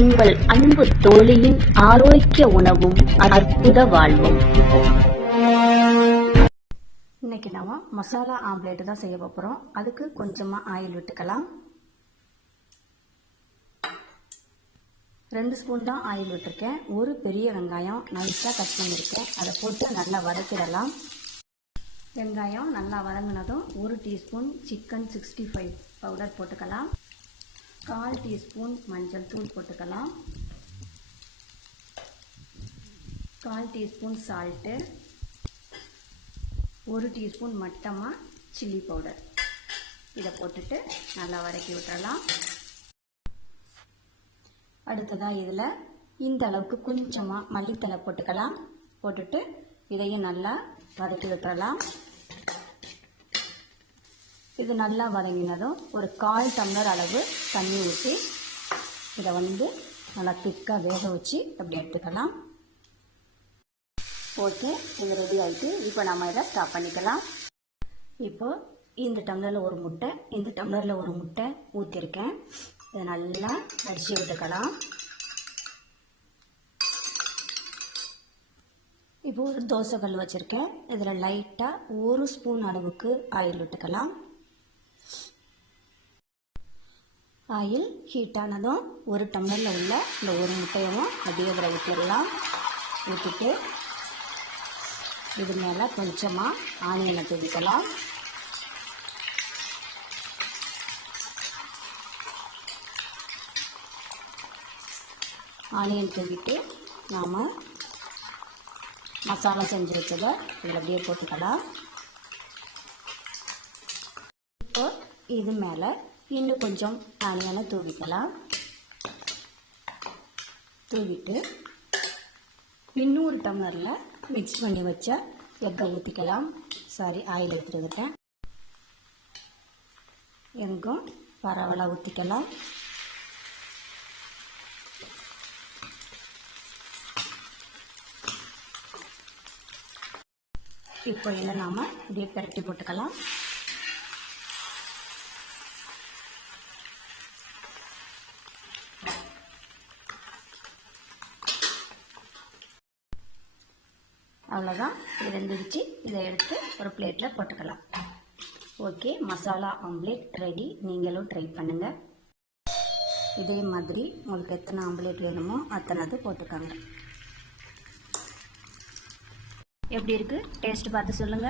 உங்கள் அன்பு தோழியின் ஆரோக்கிய உணவும் அற்புத வாழ்வும். இன்னைக்கு நாம மசாலா ஆம்லேட் தான் செய்ய போகிறோம் அதுக்கு கொஞ்சமாக ஆயில் விட்டுக்கலாம். ரெண்டு ஸ்பூன் தான் ஆயில் விட்டுருக்கேன். ஒரு பெரிய வெங்காயம் நைஸாக கட் பண்ணியிருக்கேன். அதை போட்டு நல்லா வதக்கிடலாம். வெங்காயம் நல்லா வதங்கினதும் ஒரு teaspoon chicken sixty five powder போட்டுக்கலாம். கால் டீஸ்பூன் மஞ்சள் தூள் போட்டுக்கலாம். கால் டீஸ்பூன் சால்ட்டு ஒரு டீஸ்பூன் மட்டமாக சில்லி பவுடர் இதை போட்டுட்டு நல்லா வதக்கி விட்டுறலாம். அடுத்ததாக இதில் இந்த அளவுக்கு கொஞ்சமாக மல்லித்தலை போட்டுக்கலாம். போட்டுட்டு இதையும் நல்லா வதக்கி விட்டுறலாம். இது நல்லா வதங்கினதும் ஒரு கால் டம்ளர் அளவு தண்ணி ஊற்றி இதை வந்து நல்லா திக்காக வேக வச்சு அப்படி எடுத்துக்கலாம். ஓகே இது ரெடி ஆகிட்டு இப்போ நம்ம இதை ஸ்டாப் பண்ணிக்கலாம். இப்போ இந்த டம்ளரில் ஒரு முட்டை இந்த டம்ளரில் ஒரு முட்டை ஊற்றிருக்கேன் இதை நல்லா அடித்து விட்டுக்கலாம் இப்போ ஒரு தோசை கல் வச்சுருக்கேன். இதில் லைட்டாக ஒரு ஸ்பூன் அளவுக்கு ஆயில் விட்டுக்கலாம். ஆயில் ஹீட் ஆனதும் ஒரு டம்ளரில் உள்ள இந்த ஒரு முட்டையவும் அதே இதில் ஊற்றிடலாம் ஊற்றிட்டு இது மேலே கொஞ்சமாக ஆனியனை தூவிக்கலாம் ஆனியன் தூவிட்டு நாம் மசாலா செஞ்சு வச்சதை இதில் அப்படியே போட்டுக்கலாம். இப்போ இது மேலே இன்னும் கொஞ்சம் ஆனியனை தூவிக்கலாம் தூவிட்டு இன்னொரு டம்ளரில் மிக்ஸ் பண்ணி வச்ச எக்கை ஊற்றிக்கலாம் சாரி ஆயில் எடுத்துருக்கேன் எங்கும் பரவலாக ஊற்றிக்கலாம் இப்போ இதை நாம் இப்படியே பெரட்டி போட்டுக்கலாம். அவ்வளோதான் இது வெந்துடுச்சு இதை எடுத்து ஒரு பிளேட்டில் போட்டுக்கலாம். ஓகே மசாலா ஆம்லேட் ரெடி நீங்களும் ட்ரை பண்ணுங்கள் இதே மாதிரி உங்களுக்கு எத்தனை ஆம்லேட் வேணுமோ அத்தனை போட்டுக்கோங்க. எப்படி இருக்கு? டேஸ்ட் பார்த்து சொல்லுங்க.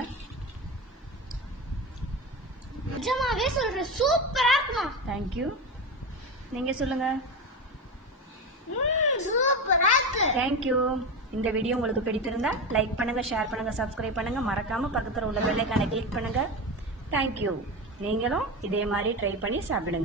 நிஜமாவே சொல்றேன். சூப்பரா இருக்குமா தேங்க்யூ நீங்கள் சொல்லுங்க. தேங்க்யூ இந்த வீடியோ உங்களுக்கு பிடித்திருந்தா லைக் பண்ணுங்க ஷேர் பண்ணுங்க சப்ஸ்கிரைப் பண்ணுங்க. மறக்காம பக்கத்தில் உள்ள பெல்லைக்கான கிளிக் பண்ணுங்க. தேங்க்யூ நீங்களும் இதே மாதிரி ட்ரை பண்ணி சாப்பிடுங்க.